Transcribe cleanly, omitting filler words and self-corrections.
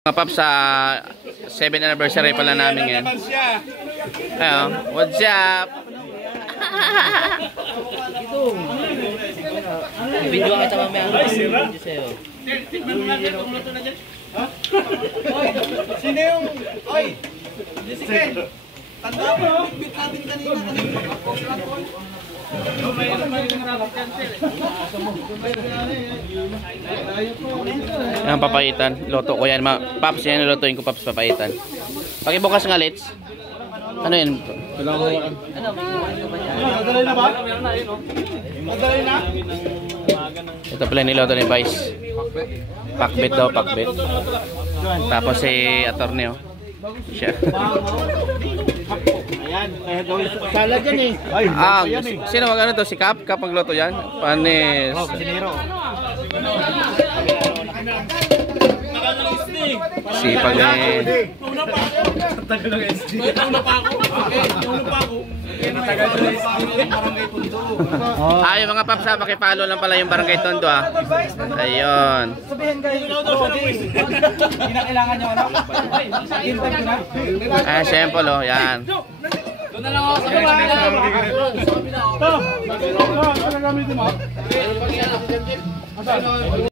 Mga paps, sa 7th anniversary pala namin ngayon. Ayun, what's up? Video kita mamaya. Video sa'yo. Sino yung... Oy! Jessica! Tanda mo, bit natin kanina. Ayan, papaitan. Loto ko yan. Paps, yan lutuin ko, paps, papaitan. Pakibukas nga, Let's. Ano yun? Madalay na ba? Madalay na? Ito pala niloto ni Vice. Pakbet daw, pakbet. Tapos si attorney, oh. Siya. Ayan, kaya gawin salad yan eh. Ay, sino mag-ano to? Si Cap? Cap magluto yan? Panis. oh, kasinero. Sipag eh. Nauna pa ako. Tagal ng SD. Nauna pa ako. Nauna pa ako. Natagal ng SD. Barangay Tondo. Yung mga paps, pakipalo lang pala yung Barangay Tondo, ah. Ayun. Sabihin kayo. Hindi na kailangan nyo ano? Hintay ko na. Sample, oh. Yan. Doon na lang ako sa kabila. Ito. Ano gamitin mo?